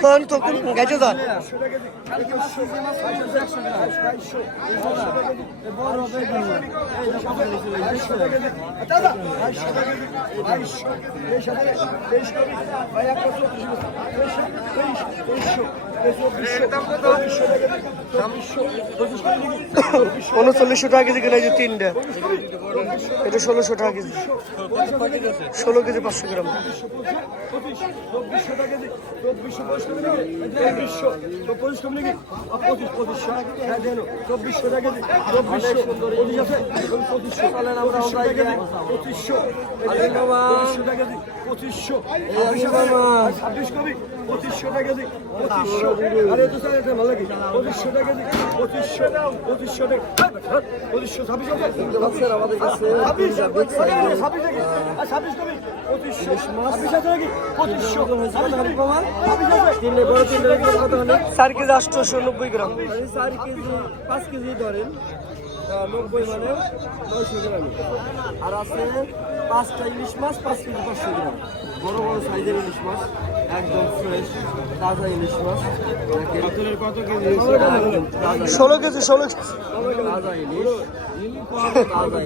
Tô, não tô com gadizão. Deixa, deixa, deixa, Deixa, a pessoa, deixa, deixa, deixa. উনচল্লিশশো টাকা KG কিনা তিনটা। এটা ষোলোশো টাকা কেজি। ষোলো কেজি পাঁচশো গ্রাম। পঁচিশশো টাকা পঁচিশ পঁচিশশো। ছাব্বিশ আরে তো স্যার এটা ভালো লাগে পঁচিশশো টাকা পঁচিশশো পঁচিশশো টাকা পঁচিশশো ছাব্বিশ আমাদের কাছে ছাব্বিশ ছাব্বিশ আর ছাব্বিশ কবি চার কেজি আটশোশো নব্বই গ্রাম। চার কেজি পাঁচ কেজি ধরেন নব্বই মানে নয়শো গ্রাম আর আছে পাঁচটা ইলিশ মাছ পাঁচ কেজি পাঁচশো গ্রাম। বড় বড় সাইজের ইলিশ মাছ একদম ফ্রেশ তাজা ইলিশ মাছ। কত কেজি ষোলো কেজি ষোলো কেজি। তাজা ইলিশ তাজা